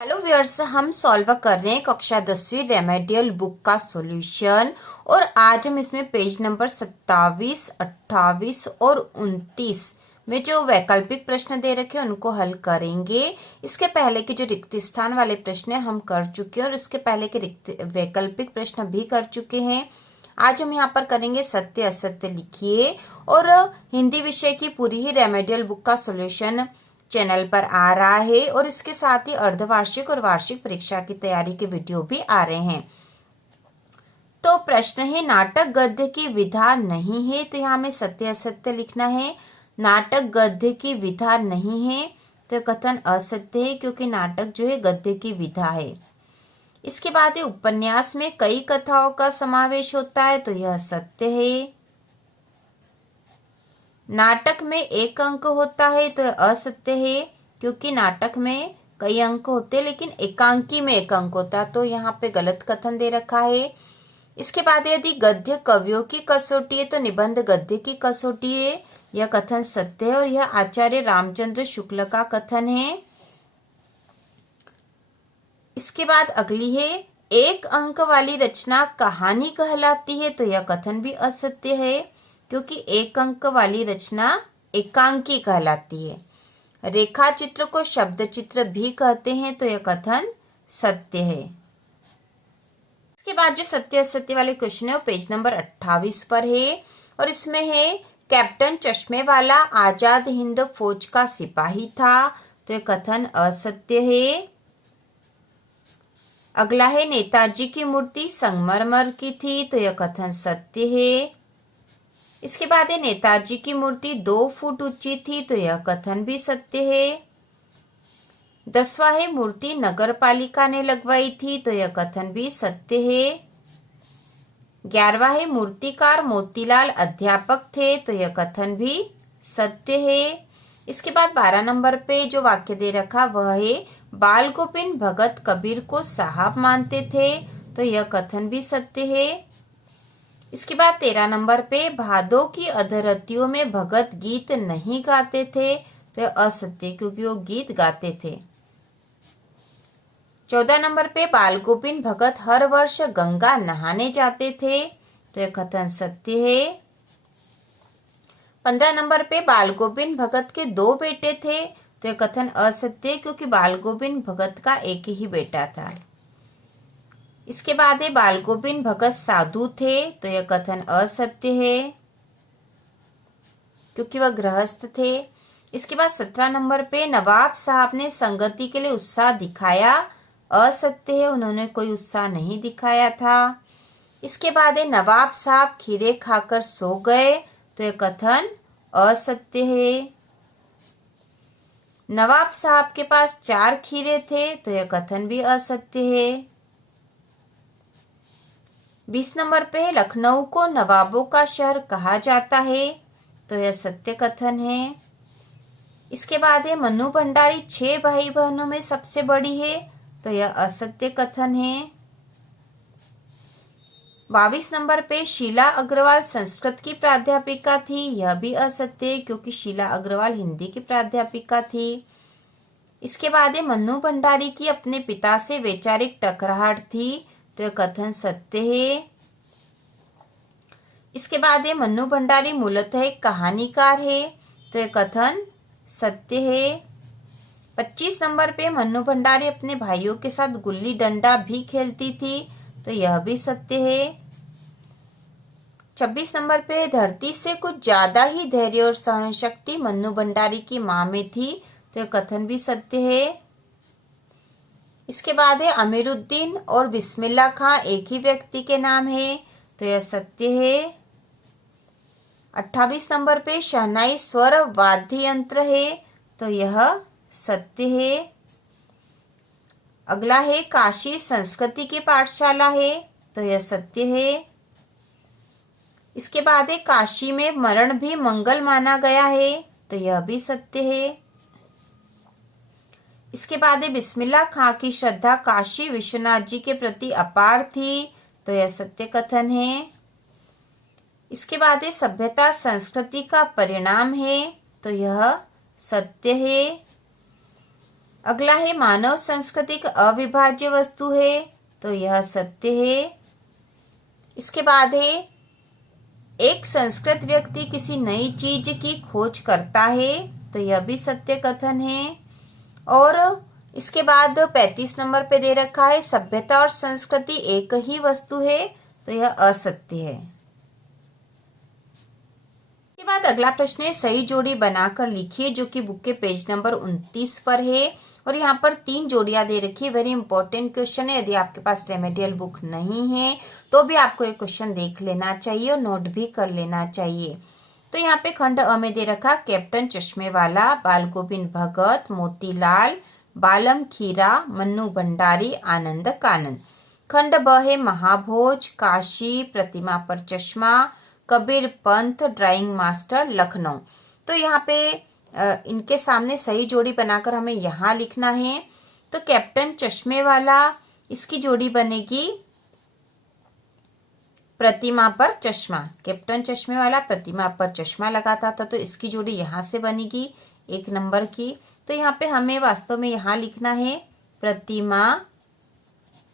Hello viewers, हम solve कर रहे हैं कक्षा 10वीं रेमेडियल बुक का सॉल्यूशन। और आज हम इसमें पेज नंबर 27, 28 और 29 में जो वैकल्पिक प्रश्न दे रखे हैं उनको हल करेंगे। इसके पहले के जो रिक्त स्थान वाले प्रश्न हैं हम कर चुके हैं और इसके पहले के रिक्त वैकल्पिक प्रश्न भी कर चुके हैं। आज हम यहाँ पर करेंगे सत्य असत्य लिखिए। और हिंदी विषय की पूरी ही रेमेडियल बुक का सॉल्यूशन चैनल पर आ रहा है और इसके साथ ही अर्धवार्षिक और वार्षिक परीक्षा की तैयारी के वीडियो भी आ रहे हैं। तो प्रश्न है, नाटक गद्य की विधा नहीं है, तो यहाँ हमें सत्य असत्य लिखना है। नाटक गद्य की विधा नहीं है तो कथन असत्य है, क्योंकि नाटक जो है गद्य की विधा है। इसके बाद है, उपन्यास में कई कथाओं का समावेश होता है, तो यह सत्य है। नाटक में एक अंक होता है तो असत्य है, क्योंकि नाटक में कई अंक होते हैं लेकिन एकांकी में एक अंक होता है, तो यहाँ पे गलत कथन दे रखा है। इसके बाद यदि गद्य कवियों की कसौटी है तो निबंध गद्य की कसौटी है, यह कथन सत्य है और यह आचार्य रामचंद्र शुक्ल का कथन है। इसके बाद अगली है, एक अंक वाली रचना कहानी कहलाती है, तो यह कथन भी असत्य है, क्योंकि एक अंक वाली रचना एकांकी कहलाती है। रेखा चित्र को शब्द चित्र भी कहते हैं, तो यह कथन सत्य है। इसके बाद जो सत्य असत्य वाले क्वेश्चन है वो पेज नंबर 28 पर है और इसमें है, कैप्टन चश्मे वाला आजाद हिंद फौज का सिपाही था, तो यह कथन असत्य है। अगला है, नेताजी की मूर्ति संगमरमर की थी, तो यह कथन सत्य है। इसके बाद है, नेताजी की मूर्ति 2 फुट ऊंची थी, तो यह कथन भी सत्य है। 10वां है, मूर्ति नगर पालिका ने लगवाई थी, तो यह कथन भी सत्य है। 11वां है, मूर्तिकार मोतीलाल अध्यापक थे, तो यह कथन भी सत्य है। इसके बाद 12 नंबर पे जो वाक्य दे रखा वह है, बाल गोविंद भगत कबीर को साहब मानते थे, तो यह कथन भी सत्य है। इसके बाद 13 नंबर पे, भादों की अधरतियों में भगत गीत नहीं गाते थे, तो यह असत्य, क्योंकि वो गीत गाते थे। 14 नंबर पे, बाल गोविंद भगत हर वर्ष गंगा नहाने जाते थे, तो यह कथन सत्य है। 15 नंबर पे, बाल गोविंद भगत के 2 बेटे थे, तो यह कथन असत्य, क्योंकि बाल गोविंद भगत का एक ही बेटा था। इसके बाद है, बाल गोविंद भगत साधु थे, तो यह कथन असत्य है, क्योंकि वह गृहस्थ थे। इसके बाद 17 नंबर पे, नवाब साहब ने संगति के लिए उत्साह दिखाया, असत्य है, उन्होंने कोई उत्साह नहीं दिखाया था। इसके बाद है, नवाब साहब खीरे खाकर सो गए, तो यह कथन असत्य है। नवाब साहब के पास 4 खीरे थे, तो यह कथन भी असत्य है। 20 नंबर पे, लखनऊ को नवाबों का शहर कहा जाता है, तो यह सत्य कथन है। इसके बाद है, मन्नू भंडारी 6 भाई बहनों में सबसे बड़ी है, तो यह असत्य कथन है। 22 नंबर पे, शीला अग्रवाल संस्कृत की प्राध्यापिका थी, यह भी असत्य है, क्योंकि शीला अग्रवाल हिंदी की प्राध्यापिका थी। इसके बाद है, मन्नू भंडारी की अपने पिता से वैचारिक टकराहट थी, तो यह कथन सत्य है। इसके बाद है, मन्नू भंडारी मूलतः एक कहानीकार है, तो यह कथन सत्य है। 25 नंबर पे, मन्नू भंडारी अपने भाइयों के साथ गुल्ली डंडा भी खेलती थी, तो यह भी सत्य है। 26 नंबर पे, धरती से कुछ ज्यादा ही धैर्य और सहन शक्ति मन्नू भंडारी की मां में थी, तो यह कथन भी सत्य है। इसके बाद है, अमीरुद्दीन और बिस्मिल्लाह खां एक ही व्यक्ति के नाम है, तो यह सत्य है। 28 नंबर पे, शहनाई स्वर वाद्य यंत्र है, तो यह सत्य है। अगला है, काशी संस्कृति की पाठशाला है, तो यह सत्य है। इसके बाद है, काशी में मरण भी मंगल माना गया है, तो यह भी सत्य है। इसके बाद है, बिस्मिल्लाह खां की श्रद्धा काशी विश्वनाथ जी के प्रति अपार थी, तो यह सत्य कथन है। इसके बाद है, सभ्यता संस्कृति का परिणाम है, तो यह सत्य है। अगला है मानव संस्कृति एक अविभाज्य वस्तु है, तो यह सत्य है। इसके बाद है एक संस्कृत व्यक्ति किसी नई चीज की खोज करता है, तो यह भी सत्य कथन है। और इसके बाद 35 नंबर पे दे रखा है सभ्यता और संस्कृति एक ही वस्तु है, तो यह असत्य है। इसके बाद अगला प्रश्न है सही जोड़ी बनाकर लिखिए, जो कि बुक के पेज नंबर 29 पर है। और यहाँ पर 3 जोड़ियां दे रखी है। वेरी इंपॉर्टेंट क्वेश्चन है। यदि आपके पास रेमेडियल बुक नहीं है तो भी आपको ये क्वेश्चन देख लेना चाहिए और नोट भी कर लेना चाहिए। तो यहाँ पे खंड अ में दे रखा कैप्टन चश्मे वाला, बाल गोविंद भगत, मोतीलाल, बालम खीरा, मन्नू भंडारी, आनंद कानन। खंड ब है महाभोज, काशी, प्रतिमा पर चश्मा, कबीर पंथ, ड्राइंग मास्टर, लखनऊ। तो यहाँ पे इनके सामने सही जोड़ी बनाकर हमें यहाँ लिखना है। तो कैप्टन चश्मे वाला, इसकी जोड़ी बनेगी प्रतिमा पर चश्मा। कैप्टन चश्मे वाला प्रतिमा पर चश्मा लगाता था, तो इसकी जोड़ी यहाँ से बनेगी 1 नंबर की। तो यहाँ पे हमें वास्तव में यहाँ लिखना है प्रतिमा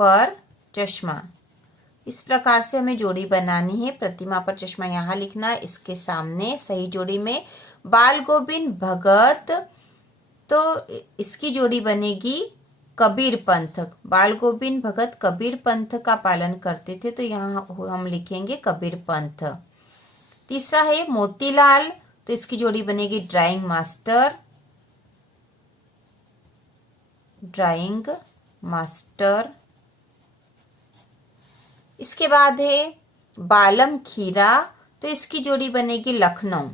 पर चश्मा। इस प्रकार से हमें जोड़ी बनानी है। प्रतिमा पर चश्मा यहाँ लिखना है, इसके सामने सही जोड़ी में बाल गोविंद भगत, तो इसकी जोड़ी बनेगी कबीर पंथ। बाल गोविंद भगत कबीर पंथ का पालन करते थे, तो यहाँ हम लिखेंगे कबीर पंथ। तीसरा है मोतीलाल, तो इसकी जोड़ी बनेगी ड्राइंग मास्टर, ड्राइंग मास्टर। इसके बाद है बालम खीरा, तो इसकी जोड़ी बनेगी लखनऊ।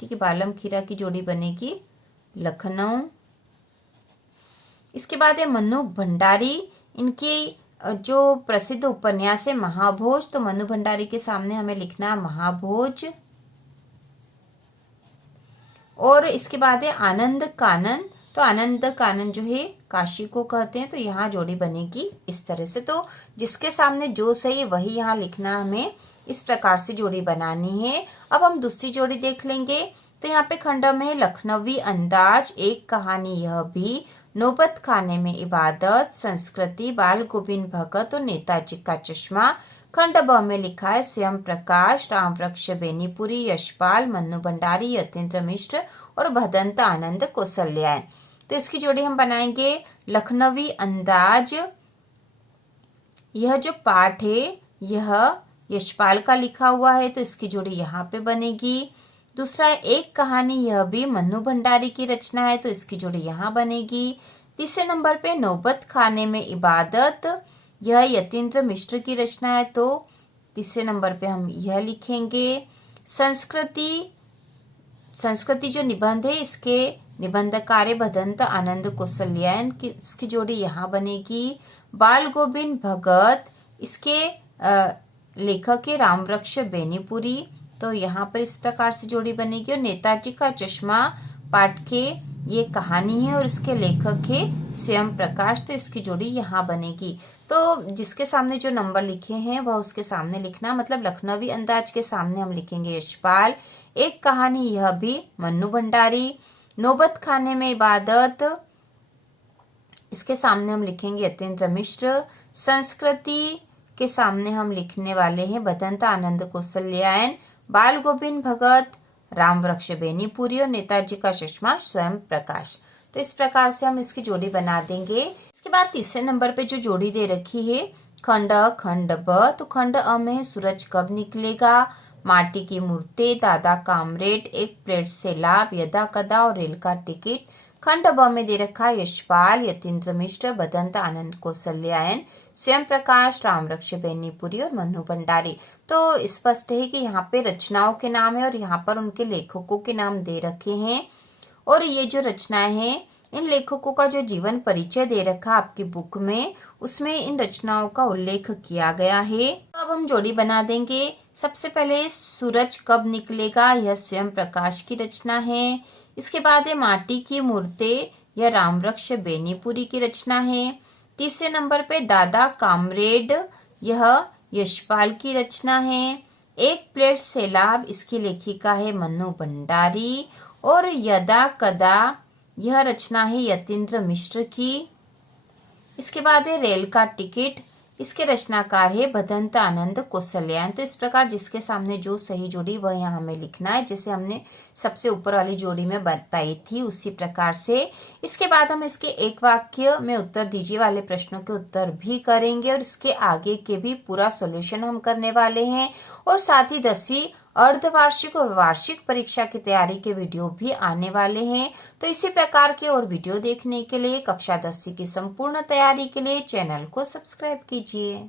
ठीक है, बालम खीरा की जोड़ी बनेगी लखनऊ। इसके बाद है मन्नू भंडारी, इनकी जो प्रसिद्ध उपन्यास है महाभोज, तो मन्नू भंडारी के सामने हमें लिखना है महाभोज। और इसके बाद है आनंद कानन, तो आनंद कानन जो है काशी को कहते हैं, तो यहाँ जोड़ी बनेगी इस तरह से। तो जिसके सामने जो सही है वही यहाँ लिखना, हमें इस प्रकार से जोड़ी बनानी है। अब हम दूसरी जोड़ी देख लेंगे। तो यहाँ पे खंड में है लखनवी अंदाज, एक कहानी यह भी, नौबत खाने में इबादत, संस्कृति, बाल गोविंद भगत और नेताजी का चश्मा। खंड ब में लिखा है स्वयं प्रकाश, राम वृक्ष बेनीपुरी, यशपाल, मन्नू भंडारी, यतीन्द्र मिश्र और भदंत आनंद कौशल्यायन। तो इसकी जोड़ी हम बनाएंगे लखनवी अंदाज। यह जो पाठ है यह यशपाल का लिखा हुआ है, तो इसकी जोड़ी यहाँ पे बनेगी। दूसरा एक कहानी यह भी मन्नू भंडारी की रचना है, तो इसकी जोड़ी यहाँ बनेगी। तीसरे नंबर पे नौबत खाने में इबादत, यह यतीन्द्र मिश्र की रचना है, तो तीसरे नंबर पे हम यह लिखेंगे। संस्कृति जो निबंध है इसके निबंधकार है भदंत आनंद कौशल्यायन, इसकी जोड़ी यहाँ बनेगी। बाल गोविंद भगत, इसके लेखक है राम वृक्ष बेनीपुरी, तो यहाँ पर इस प्रकार से जोड़ी बनेगी। और नेताजी का चश्मा पाठ के ये कहानी है और इसके लेखक है स्वयं प्रकाश, तो इसकी जोड़ी यहाँ बनेगी। तो जिसके सामने जो नंबर लिखे हैं वह उसके सामने लिखना, मतलब लखनवी अंदाज के सामने हम लिखेंगे यशपाल, एक कहानी यह भी मन्नू भंडारी, नौबत खाने में इबादत, इसके सामने हम लिखेंगे यतीन्द्र मिश्र, संस्कृति के सामने हम लिखने वाले हैं भदंत आनंद कौशल्यायन, बाल गोविंद भगत, राम वृक्ष बेनीपुरी और नेताजी का चश्मा स्वयं प्रकाश। तो इस प्रकार से हम इसकी जोड़ी बना देंगे। इसके बाद तीसरे नंबर पे जो जोड़ी दे रखी है खंड अ खंड ब, तो खंड अ में सूरज कब निकलेगा, माटी की मूर्ति, दादा कामरेड, एक प्लेट सैलाब, यदा कदा और रेल का टिकट। खंड ब में दे रखा है यशपाल, यतीन्द्र मिश्र, भदंत आनंद कौशल्यायन, स्वयं प्रकाश, राम वृक्ष बेनीपुरी और मन्नू भंडारी। तो स्पष्ट है कि यहाँ पे रचनाओं के नाम है और यहाँ पर उनके लेखकों के नाम दे रखे हैं। और ये जो रचनाएं हैं इन लेखकों का जो जीवन परिचय दे रखा आपकी बुक में, उसमें इन रचनाओं का उल्लेख किया गया है। तो अब हम जोड़ी बना देंगे। सबसे पहले सूरज कब निकलेगा, यह स्वयं प्रकाश की रचना है। इसके बाद है माटी की मूर्ति, यह राम वृक्ष बेनीपुरी की रचना है। तीसरे नंबर पे दादा कामरेड, यह यशपाल की रचना है। एक प्लेट सैलाब, इसकी लेखिका है मन्नू भंडारी। और यदा कदा यह रचना है यतीन्द्र मिश्र की। इसके बाद है रेल का टिकट। इसके रचनाकार है भदंत आनंद कौशल्यान। तो इस प्रकार जिसके सामने जो सही जोड़ी वह यहाँ हमें लिखना है, जैसे हमने सबसे ऊपर वाली जोड़ी में बताई थी उसी प्रकार से। इसके बाद हम इसके एक वाक्य में उत्तर दीजिए वाले प्रश्नों के उत्तर भी करेंगे और इसके आगे के भी पूरा सॉल्यूशन हम करने वाले हैं। और साथ ही 10वीं अर्धवार्षिक और वार्षिक परीक्षा की तैयारी के वीडियो भी आने वाले हैं। तो इसी प्रकार के और वीडियो देखने के लिए कक्षा 10वीं की संपूर्ण तैयारी के लिए चैनल को सब्सक्राइब कीजिए।